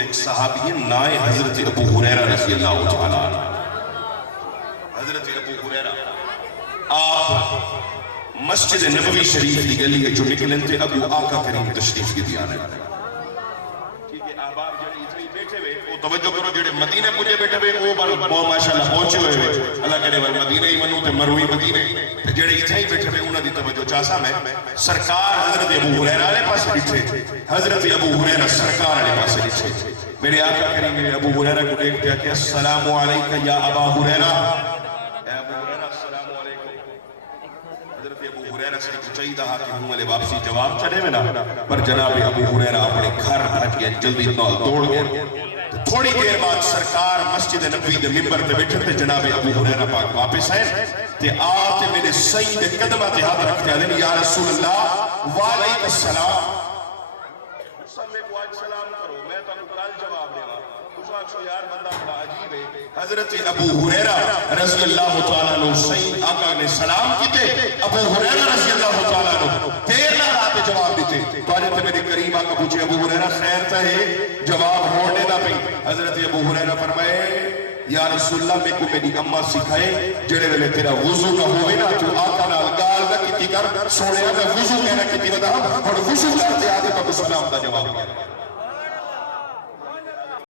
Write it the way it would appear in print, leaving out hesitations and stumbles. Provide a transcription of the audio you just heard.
ایک صحابی ہیں نائے حضرت ابو ہریرہ رضی اللہ تعالیٰ عنہ. حضرت ابو ہریرہ آپ مسجد نبوی شریف کی گلی کے جو نکلن تھے ابو آقا کریم تشریف کی دیانے. ٹھیک ہے آباب جڑے اتنی بیٹھے ہوئے وہ توجہ کرو جڑے مدینے پوجے بیٹھے ہوئے وہ بار ماشاءاللہ پہنچے ہوئے اللہ کرے ور مدینے ہی منو تے مروی مدینے جڑے اتنی بیٹھے ہوئے انہاں دی توجہ چاہسا میں سرکار حضرت ابو ہریرہ علیہ پاس بیٹھے حضرت ابو ہریرہ سرکار علیہ پاس بیٹھے. میرے آقا کریم نے ابو ہریرہ کو دیکھ دیا کہ السلام علیکم یا ابا ہریرہ. اے ابو ہریرہ السلام علیکم. حضرت ابو ہریرہ سے چاہیے تھا کہ ہوں والے واپسی جواب چڑھے میں نا پر جناب ابو ہریرہ اپنے گھر بھج گئے جلدی نال دوڑ گئے. تھوڑی دیر بعد سرکار مسجد نبوی دے منبر تے بیٹھے تے جناب ابو ہریرہ پاک واپس آئے تے آتے میرے سید قدمہ تے ہاتھ رکھتے ہیں یا رسول اللہ وعلیکم السلام. میں کو آج سلام کرو میں تو کل جواب دے گا سو یار بندہ بڑا عجیب ہے. حضرت ابو ہریرہ رضی اللہ تعالیٰ عنہ سید آقا نے سلام کیتے ابو ہریرہ رضی اللہ تعالیٰ عنہ دیر نہ رات جواب دیتے تو آجتے میرے کریم آقا پوچھے ابو ہریرہ خیر تا ہے جواب ہونے دا پہ. حضرت ابو ہریرہ فرمائے یا رسول اللہ میں کو میری اماں سکھائے جڑے ویلے تیرا وضو نہ ہوئے نا تو آقا نال گال نہ کیتی کر سونے اگر وضو کہنا کیتی ودا اور وضو کرتے آتے تو سلام دا جواب کیا.